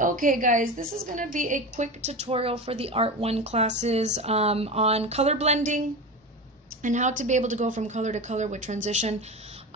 Okay guys, this is going to be a quick tutorial for the Art 1 classes on color blending and how to be able to go from color to color with transition.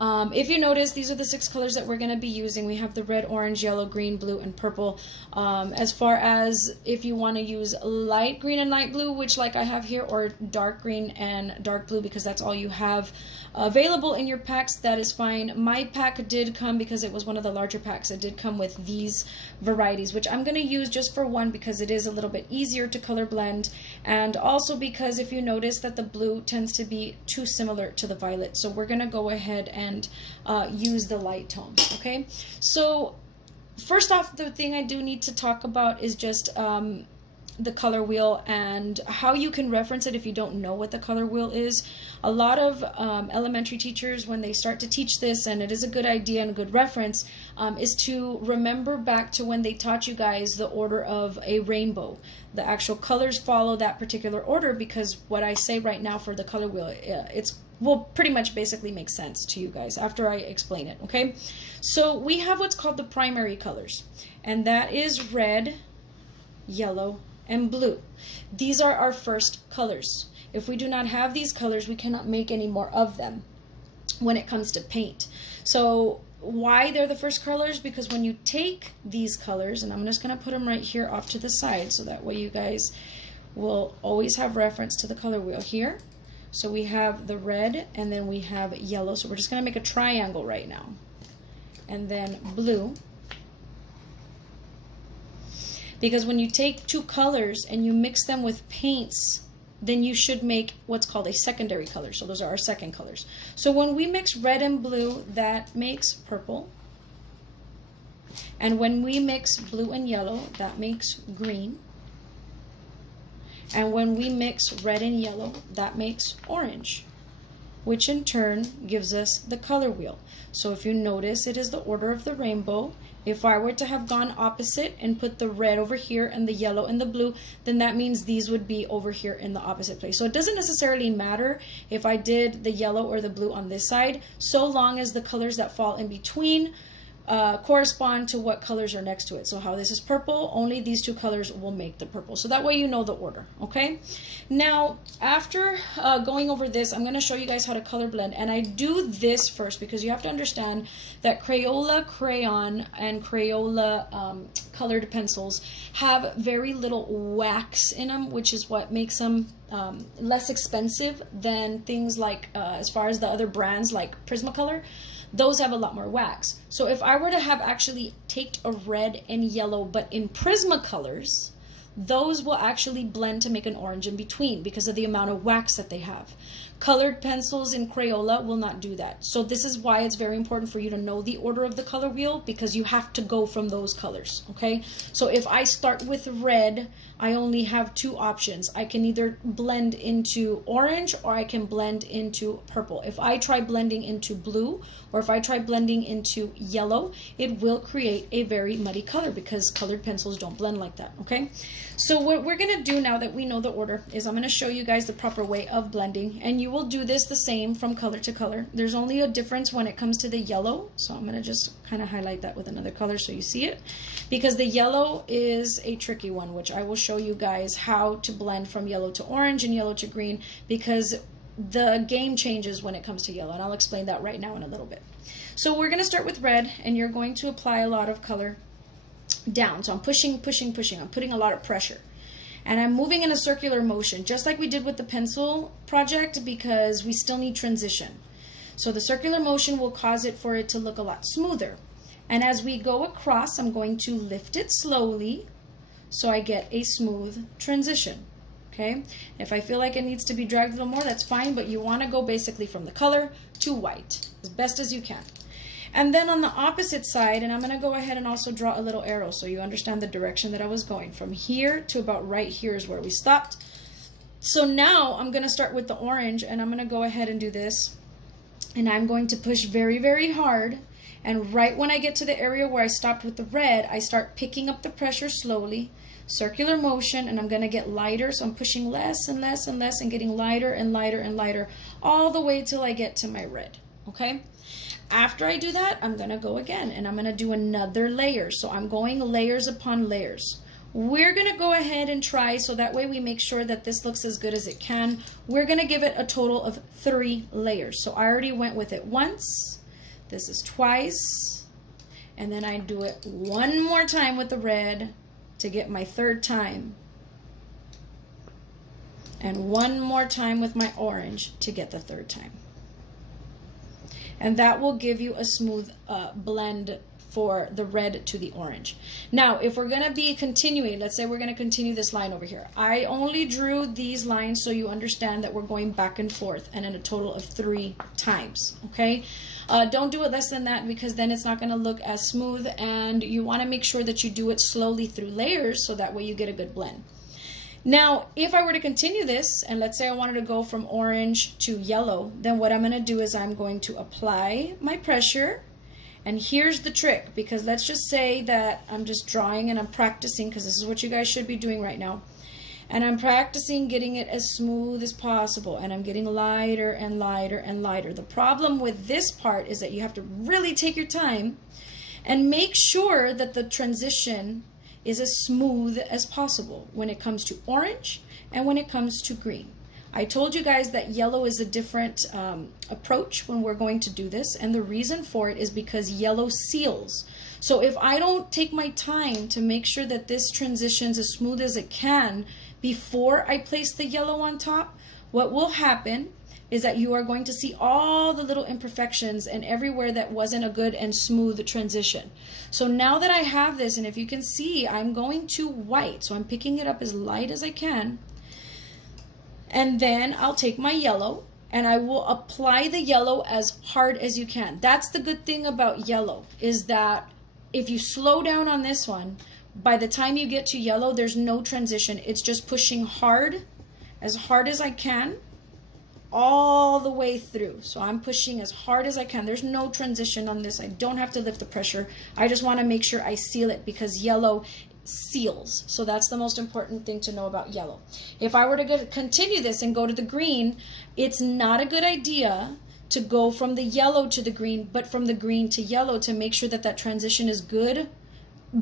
If you notice, these are the 6 colors that we're going to be using. We have the red, orange, yellow, green, blue, and purple. As far as if you want to use light green and light blue, which like I have here, or dark green and dark blue because that's all you have available in your packs, that is fine. My pack did come, because it was one of the larger packs, it did come with these varieties, which I'm going to use just for one because it is a little bit easier to color blend, and also because if you notice that the blue tends to be too similar to the violet, so we're going to go ahead and use the light tone. Okay, so first off, the thing I do need to talk about is just the color wheel and how you can reference it if you don't know what the color wheel is. A lot of elementary teachers, when they start to teach this, and it is a good idea and a good reference, is to remember back to when they taught you guys the order of a rainbow. The actual colors follow that particular order, because what I say right now for the color wheel, will pretty much basically make sense to you guys after I explain it. Okay, so we have what's called the primary colors, and that is red, yellow, and blue. These are our first colors. If we do not have these colors, we cannot make any more of them when it comes to paint. So why they're the first colors? Because when you take these colors, and I'm just going to put them right here off to the side so that way you guys will always have reference to the color wheel here. So we have the red, and then we have yellow, so we're just going to make a triangle right now, and then blue. Because when you take two colors and you mix them with paints, then you should make what's called a secondary color. So those are our second colors. So when we mix red and blue, that makes purple. And when we mix blue and yellow, that makes green. And when we mix red and yellow, that makes orange, which in turn gives us the color wheel. So if you notice, it is the order of the rainbow. If I were to have gone opposite and put the red over here and the yellow and the blue, then that means these would be over here in the opposite place. So it doesn't necessarily matter if I did the yellow or the blue on this side, so long as the colors that fall in between correspond to what colors are next to it. So how this is purple, only these two colors will make the purple. So that way you know the order, okay? Now, after going over this, I'm going to show you guys how to color blend. And I do this first because you have to understand that Crayola crayon and Crayola colored pencils have very little wax in them, which is what makes them less expensive than things like, as far as the other brands like Prismacolor. Those have a lot more wax. So if I were to have actually taked a red and yellow but in Prismacolors, those will actually blend to make an orange in between because of the amount of wax that they have. Colored pencils in Crayola will not do that. So this is why it's very important for you to know the order of the color wheel, because you have to go from those colors, okay? So if I start with red, I only have two options. I can either blend into orange or I can blend into purple. If I try blending into blue or if I try blending into yellow, it will create a very muddy color because colored pencils don't blend like that, okay? So what we're gonna do now that we know the order is I'm gonna show you guys the proper way of blending, and you will do this the same from color to color. There's only a difference when it comes to the yellow, so I'm gonna just kind of highlight that with another color so you see it, because the yellow is a tricky one, which I will show you guys how to blend from yellow to orange and yellow to green, because the game changes when it comes to yellow, and I'll explain that right now in a little bit. So we're gonna start with red, and you're going to apply a lot of color down. So I'm pushing, I'm putting a lot of pressure. And I'm moving in a circular motion, just like we did with the pencil project, because we still need transition. So the circular motion will cause it for it to look a lot smoother. And as we go across, I'm going to lift it slowly so I get a smooth transition. Okay? If I feel like it needs to be dragged a little more, that's fine, but you want to go basically from the color to white as best as you can. And then on the opposite side, and I'm going to go ahead and also draw a little arrow so you understand the direction that I was going. From here to about right here is where we stopped. So now I'm going to start with the orange, and I'm going to go ahead and do this. And I'm going to push very, very hard. And right when I get to the area where I stopped with the red, I start picking up the pressure slowly. Circular motion, and I'm going to get lighter. So I'm pushing less and less and less and getting lighter and lighter and lighter all the way till I get to my red. okay? After I do that, I'm going to go again and I'm going to do another layer. So I'm going layers upon layers. We're going to go ahead and try, so that way we make sure that this looks as good as it can. We're going to give it a total of 3 layers. So I already went with it once. This is twice. And then I do it one more time with the red to get my 3rd time. And one more time with my orange to get the 3rd time. And that will give you a smooth blend for the red to the orange. Now, if we're going to be continuing, let's say we're going to continue this line over here. I only drew these lines so you understand that we're going back and forth and in a total of 3 times, okay? Don't do it less than that, because then it's not going to look as smooth, and you want to make sure that you do it slowly through layers so that way you get a good blend. Now, if I were to continue this, and let's say I wanted to go from orange to yellow, then what I'm going to do is I'm going to apply my pressure. And here's the trick, because let's just say that I'm just drawing and I'm practicing, because this is what you guys should be doing right now. And I'm practicing getting it as smooth as possible, and I'm getting lighter and lighter and lighter. The problem with this part is that you have to really take your time and make sure that the transition is as smooth as possible when it comes to orange and when it comes to green. I told you guys that yellow is a different approach when we're going to do this, and the reason for it is because yellow seals. So if I don't take my time to make sure that this transitions as smooth as it can before I place the yellow on top, what will happen is that you are going to see all the little imperfections and everywhere that wasn't a good and smooth transition. So now that I have this, and if you can see, I'm going to white, so I'm picking it up as light as I can. And then I'll take my yellow and I will apply the yellow as hard as you can. That's the good thing about yellow, is that if you slow down on this one, by the time you get to yellow, there's no transition. It's just pushing hard as I can, all the way through. So I'm pushing as hard as I can. There's no transition on this. I don't have to lift the pressure. I just want to make sure I seal it, because yellow seals. So that's the most important thing to know about yellow. If I were to continue this and go to the green, it's not a good idea to go from the yellow to the green, but from the green to yellow, to make sure that that transition is good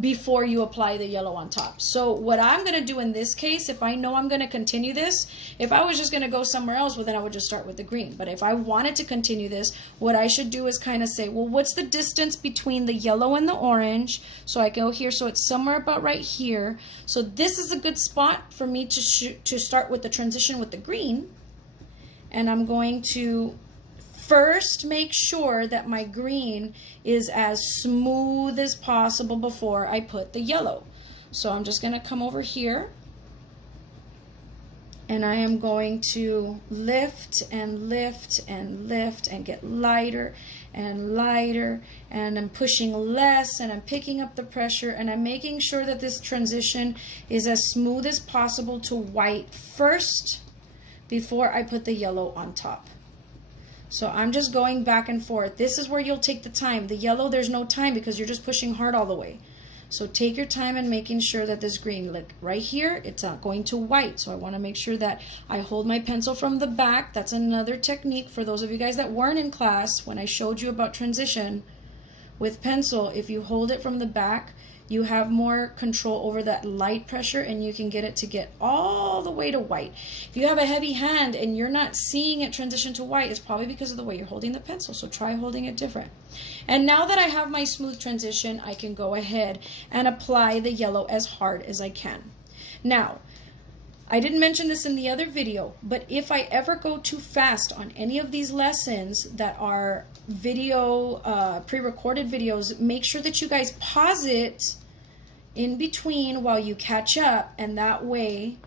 before you apply the yellow on top. So what I'm going to do in this case, if I know I'm going to continue this, if I was just going to go somewhere else, well, then I would just start with the green. But if I wanted to continue this, what I should do is kind of say, well, what's the distance between the yellow and the orange? So I go here, so it's somewhere about right here. So this is a good spot for me to start with the transition with the green. And I'm going to first make sure that my green is as smooth as possible before I put the yellow. So I'm just going to come over here and I am going to lift and lift and lift and get lighter and lighter, and I'm pushing less and I'm picking up the pressure, and I'm making sure that this transition is as smooth as possible to white first before I put the yellow on top. So I'm just going back and forth. This is where you'll take the time. The yellow, there's no time because you're just pushing hard all the way. So take your time in making sure that this green, like right here, it's not going to white. So I want to make sure that I hold my pencil from the back. That's another technique for those of you guys that weren't in class when I showed you about transition with pencil. If you hold it from the back, you have more control over that light pressure, and you can get it to get all the way to white. If you have a heavy hand and you're not seeing it transition to white, it's probably because of the way you're holding the pencil. So try holding it different. And now that I have my smooth transition, I can go ahead and apply the yellow as hard as I can. Now, I didn't mention this in the other video, but if I ever go too fast on any of these lessons that are video, pre-recorded videos, make sure that you guys pause it in between while you catch up, and that way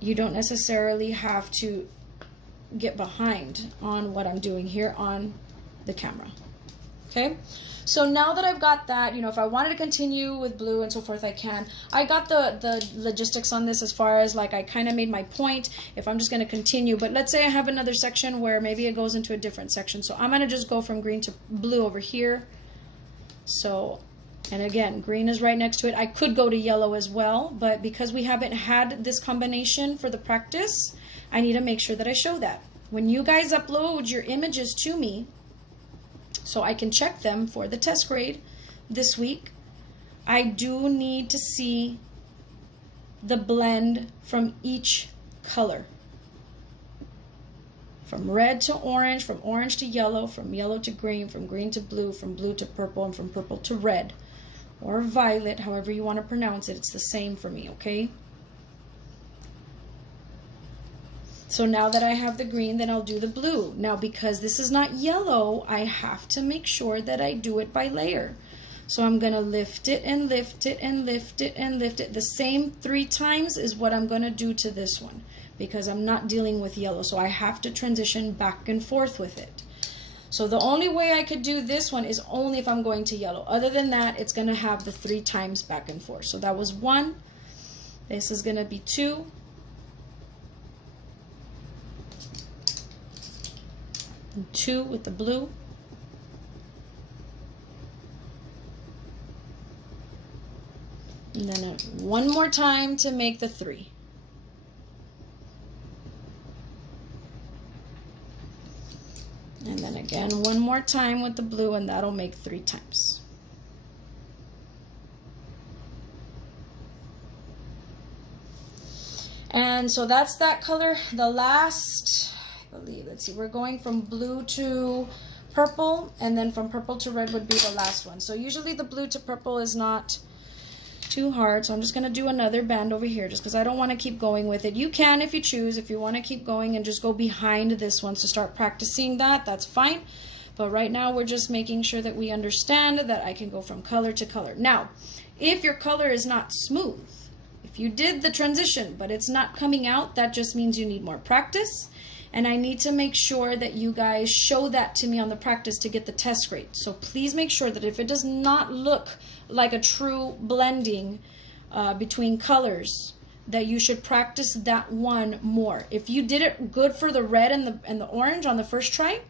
you don't necessarily have to get behind on what I'm doing here on the camera. Okay? So now that I've got that, you know, if I wanted to continue with blue and so forth, I can. I got the logistics on this as far as like I kind of made my point if I'm just going to continue. But let's say I have another section where maybe it goes into a different section. So I'm going to just go from green to blue over here. So, and again, green is right next to it. I could go to yellow as well, but because we haven't had this combination for the practice, I need to make sure that I show that. when you guys upload your images to me so I can check them for the test grade this week, I do need to see the blend from each color. From red to orange, from orange to yellow, from yellow to green, from green to blue, from blue to purple, and from purple to red. Or violet, however you want to pronounce it. It's the same for me, okay? So now that I have the green, then I'll do the blue. Now, because this is not yellow, I have to make sure that I do it by layer. So I'm going to lift it and lift it and lift it and lift it. The same 3 times is what I'm going to do to this one, because I'm not dealing with yellow. So I have to transition back and forth with it. So the only way I could do this one is only if I'm going to yellow. Other than that, it's going to have the 3 times back and forth. So that was 1. This is going to be 2. And 2 with the blue. And then one more time to make the 3. And then again, one more time with the blue, and that'll make 3 times. And so that's that color. The last, I believe, let's see, we're going from blue to purple, and then from purple to red would be the last one. So usually the blue to purple is not too hard, so I'm just going to do another band over here just because I don't want to keep going with it. You can if you choose. If you want to keep going and just go behind this one to start practicing that, that's fine. But right now we're just making sure that we understand that I can go from color to color. Now, if your color is not smooth, if you did the transition but it's not coming out, that just means you need more practice. And I need to make sure that you guys show that to me on the practice to get the test grade. So please make sure that if it does not look like a true blending between colors, that you should practice that one more. If you did it good for the red and the orange on the first try,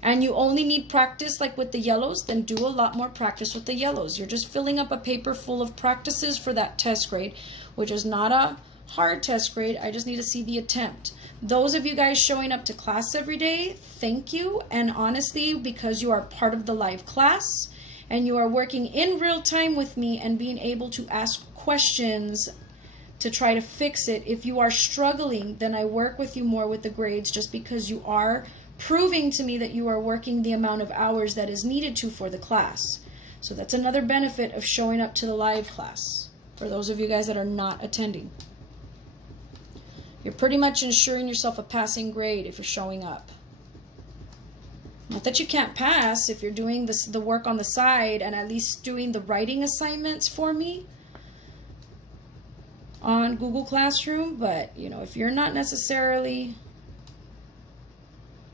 and you only need practice like with the yellows, then do a lot more practice with the yellows. You're just filling up a paper full of practices for that test grade, which is not a hard test grade. I just need to see the attempt. Those of you guys showing up to class every day, thank you. And honestly, because you are part of the live class and you are working in real time with me and being able to ask questions to try to fix it, if you are struggling, then I work with you more with the grades just because you are proving to me that you are working the amount of hours that is needed to for the class. So that's another benefit of showing up to the live class for those of you guys that are not attending. You're pretty much ensuring yourself a passing grade if you're showing up. Not that you can't pass if you're doing the work on the side and at least doing the writing assignments for me on Google Classroom, but you know, if you're not necessarily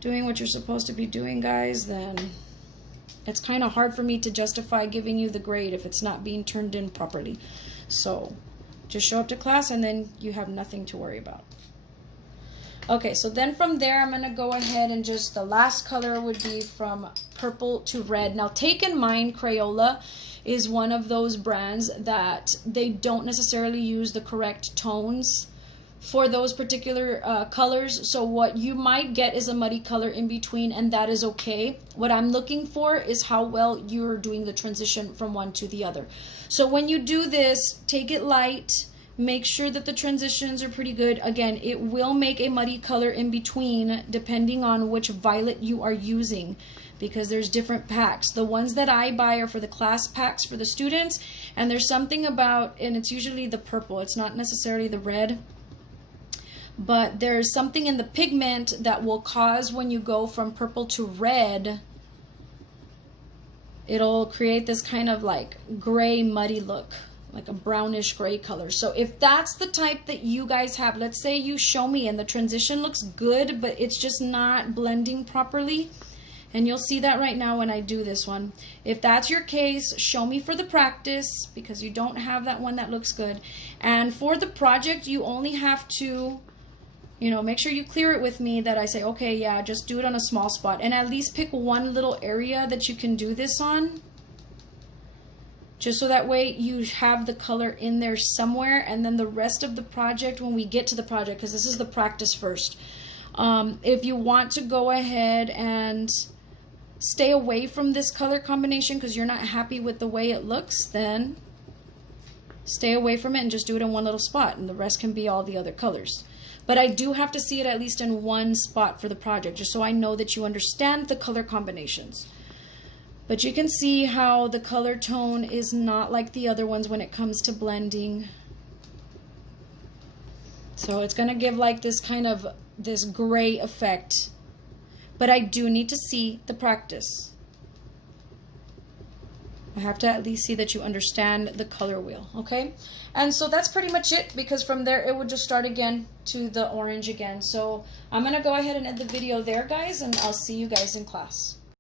doing what you're supposed to be doing, guys, then it's kind of hard for me to justify giving you the grade if it's not being turned in properly. So just show up to class and then you have nothing to worry about. Okay, so then from there, I'm going to go ahead and just, the last color would be from purple to red. Now, take in mind, Crayola is one of those brands that they don't necessarily use the correct tones for those particular colors. So what you might get is a muddy color in between, and that is okay. What I'm looking for is how well you're doing the transition from one to the other. So when you do this, take it light. Make sure that the transitions are pretty good. Again, it will make a muddy color in between depending on which violet you are using, because there's different packs. The ones that I buy are for the class packs for the students, and there's something about, and it's usually the purple, it's not necessarily the red, but there's something in the pigment that will cause, when you go from purple to red, it'll create this kind of like gray muddy look, like a brownish gray color. So if that's the type that you guys have, let's say you show me and the transition looks good, but it's just not blending properly, and you'll see that right now when I do this one. If that's your case, show me for the practice, because you don't have that one that looks good. And for the project, you only have to, you know, make sure you clear it with me, that I say, okay, yeah, just do it on a small spot, and at least pick one little area that you can do this on, just so that way you have the color in there somewhere. And then the rest of the project, when we get to the project, because this is the practice first, If you want to go ahead and stay away from this color combination because you're not happy with the way it looks, then stay away from it and just do it in one little spot, and the rest can be all the other colors. But I do have to see it at least in one spot for the project, just so I know that you understand the color combinations. But you can see how the color tone is not like the other ones when it comes to blending. So it's going to give like this kind of this gray effect. But I do need to see the practice. I have to at least see that you understand the color wheel, okay? And so that's pretty much it, because from there it would just start again to the orange again. So I'm going to go ahead and end the video there, guys, and I'll see you guys in class.